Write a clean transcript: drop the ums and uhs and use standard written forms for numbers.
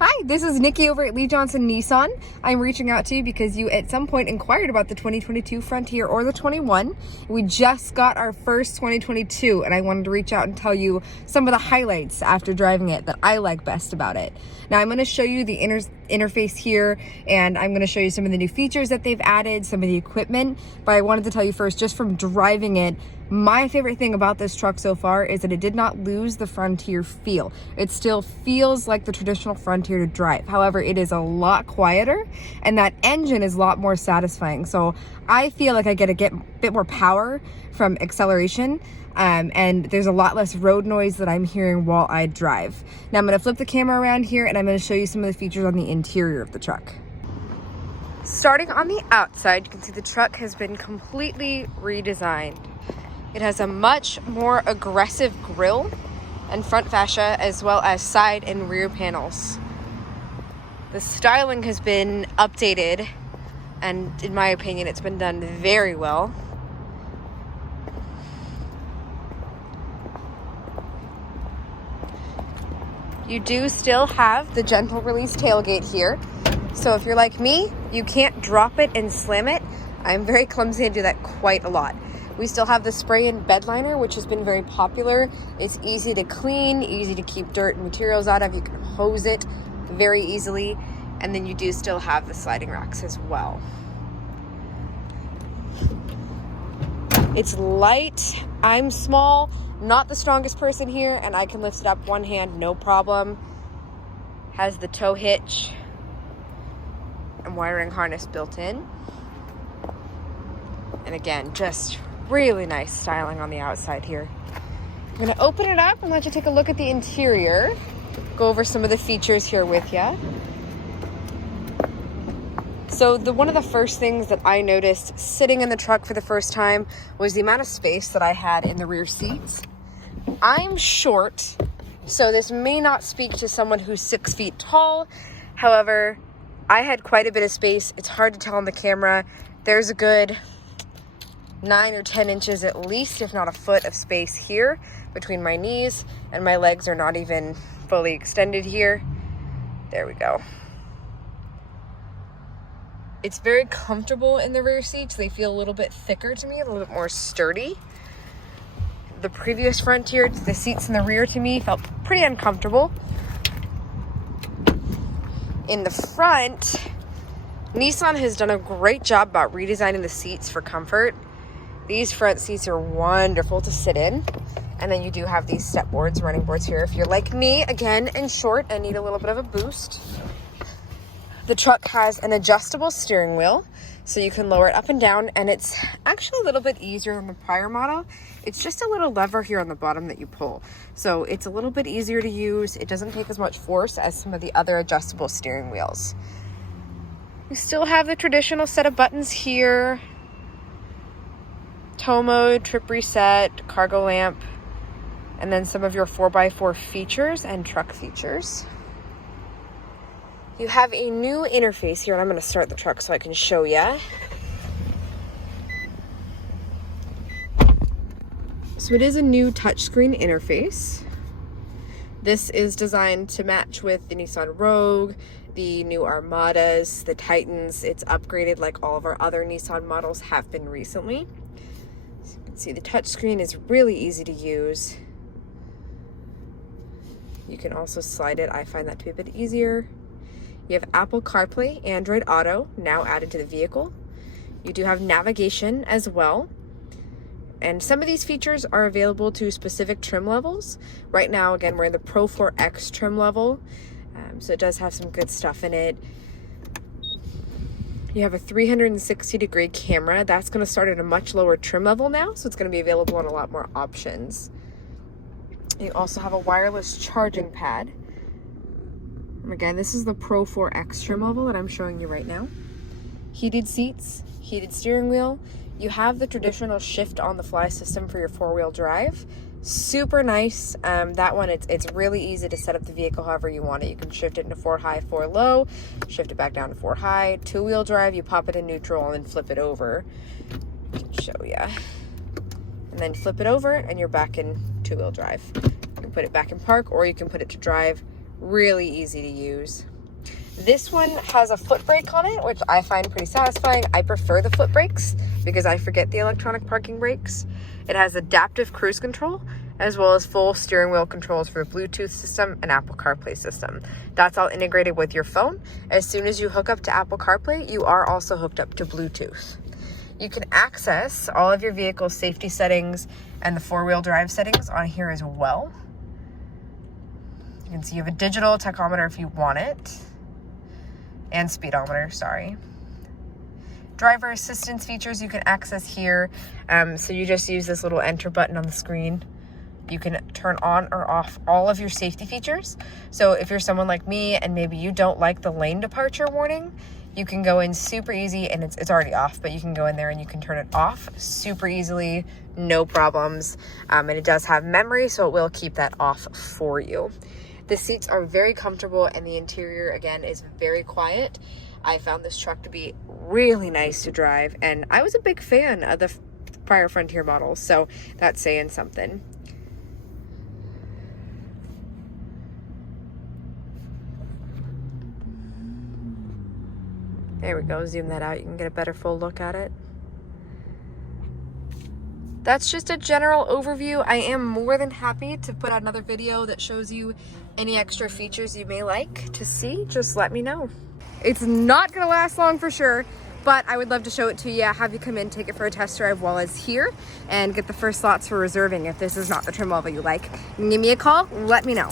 Hi, this is Nikki over at Lee Johnson Nissan. I'm reaching out to you because you at some point inquired about the 2022 Frontier or the 21. We just got our first 2022 and I wanted to reach out and tell you some of the highlights after driving it that I like best about it. Now I'm going to show you the interface here, and I'm going to show you some of the new features that they've added, some of the equipment, but I wanted to tell you first, just from driving it, my favorite thing about this truck so far is that it did not lose the Frontier feel. It still feels like the traditional Frontier to drive. However, it is a lot quieter and that engine is a lot more satisfying. So I feel like I get a bit more power from acceleration, and there's a lot less road noise that I'm hearing while I drive. Now I'm going to flip the camera around here and I'm going to show you some of the features on the interior of the truck. Starting on the outside, you can see the truck has been completely redesigned. It has a much more aggressive grille and front fascia, as well as side and rear panels. The styling has been updated, and in my opinion, it's been done very well. You do still have the gentle release tailgate here. So if you're like me, you can't drop it and slam it. I'm very clumsy and do that quite a lot. We still have the spray-in bed liner, which has been very popular. It's easy to clean, easy to keep dirt and materials out of. You can hose it very easily. And then you do still have the sliding racks as well. It's light. I'm small, not the strongest person here, and I can lift it up one hand, no problem. Has the tow hitch and wiring harness built in. And again, just really nice styling on the outside here. I'm gonna open it up and let you take a look at the interior. Go over some of the features here with you. So one of the first things that I noticed sitting in the truck for the first time was the amount of space that I had in the rear seats. I'm short, so this may not speak to someone who's 6 feet tall. However, I had quite a bit of space. It's hard to tell on the camera. There's a good 9 or 10 inches at least, if not a foot of space here between my knees, and my legs are not even fully extended here. There we go. It's very comfortable in the rear seats. They feel a little bit thicker to me, a little bit more sturdy. The previous Frontier, the seats in the rear to me felt pretty uncomfortable. In the front, Nissan has done a great job about redesigning the seats for comfort. These front seats are wonderful to sit in. And then you do have these step boards, running boards here. If you're like me, again, and short and need a little bit of a boost. The truck has an adjustable steering wheel, so you can lower it up and down, and it's actually a little bit easier than the prior model. It's just a little lever here on the bottom that you pull. So it's a little bit easier to use. It doesn't take as much force as some of the other adjustable steering wheels. We still have the traditional set of buttons here. Tow mode, trip reset, cargo lamp, and then some of your 4x4 features and truck features. You have a new interface here, and I'm going to start the truck so I can show you. So it is a new touchscreen interface. This is designed to match with the Nissan Rogue, the new Armadas, the Titans. It's upgraded like all of our other Nissan models have been recently. So you can see the touchscreen is really easy to use. You can also slide it. I find that to be a bit easier. You have Apple CarPlay, Android Auto now added to the vehicle. You do have navigation as well. And some of these features are available to specific trim levels. Right now, again, we're in the Pro 4X trim level. So it does have some good stuff in it. You have a 360-degree camera. That's going to start at a much lower trim level now, so it's going to be available on a lot more options. You also have a wireless charging pad. Again, this is the Pro 4X trim level that I'm showing you right now. Heated seats, heated steering wheel. You have the traditional shift on the fly system for your 4-wheel drive. Super nice. That one, it's really easy to set up the vehicle however you want it. You can shift it into 4 high, 4 low, shift it back down to 4 high. 2-wheel drive, you pop it in neutral and then flip it over. I can show you. And then flip it over and you're back in 2-wheel drive. You can put it back in park, or you can put it to drive Really easy to use. This one has a foot brake on it, which I find pretty satisfying. I prefer the foot brakes because I forget the electronic parking brakes. It has adaptive cruise control, as well as full steering wheel controls for the Bluetooth system and Apple CarPlay system. That's all integrated with your phone. As soon as you hook up to Apple CarPlay, you are also hooked up to Bluetooth. You can access all of your vehicle's safety settings and the four-wheel drive settings on here as well. You can see you have a digital tachometer if you want it, and speedometer, sorry. Driver assistance features you can access here. So you just use this little enter button on the screen. You can turn on or off all of your safety features. So if you're someone like me and maybe you don't like the lane departure warning, you can go in super easy, and it's already off, but you can go in there and you can turn it off super easily, no problems. And it does have memory, so it will keep that off for you. The seats are very comfortable, and the interior, again, is very quiet. I found this truck to be really nice to drive, and I was a big fan of the prior Frontier models, so that's saying something. There we go, zoom that out. You can get a better full look at it. That's just a general overview. I am more than happy to put out another video that shows you any extra features you may like to see. Just let me know. It's not gonna last long for sure, but I would love to show it to you, have you come in, take it for a test drive while it's here, and get the first slots for reserving if this is not the trim level you like. Give me a call, let me know.